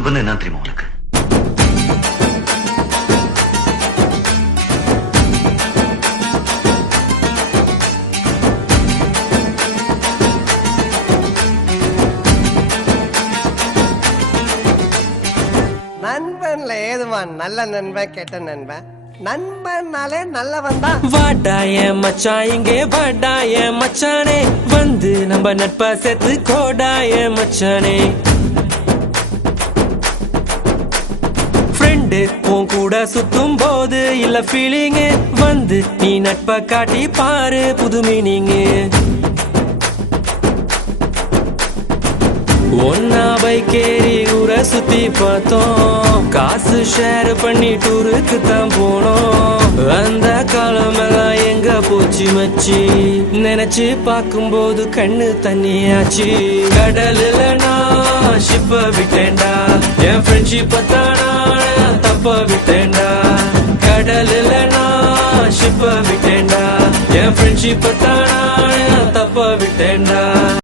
நண்பன் என்ன தெரியுமா உனக்கு? நண்பன்ல ஏதுவான் நல்ல நண்பன் கெட்ட நண்பன்? நண்பன்னாலே நல்லவன் தான். வாடாய மச்சான் இங்கே வாடாய மச்சானே, வந்து நம்ம நட்பா சேர்த்து கோடாய மச்சானே. ஃப்ரெண்டு உன் கூட சுத்தும் போது இல்ல ஃபீலிங்கு, வந்து நீ நட்பை காட்டி பாரு புது மீனிங்கு. ஒன்னா பைக்கேறி ஊரை சுத்தி பார்த்தோம், காசு ஷேர் பண்ணி டூருக்கு தான் போனோம். அந்த காலமெல்லாம் எங்க போச்சு மச்சி, நினைச்சு பார்க்கும்போது கண்ணு தண்ணியாச்சு. கடலுல நான் ஷிப்ப விட்டேன்டா, என் ஃப்ரெண்ட்ஷிப்ப தானா தப்ப விட்டேன்டா. கடலுல நான் ஷிப்ப விட்டேன்டா, என் ஃப்ரெண்ட்ஷிப்ப தானா தப்ப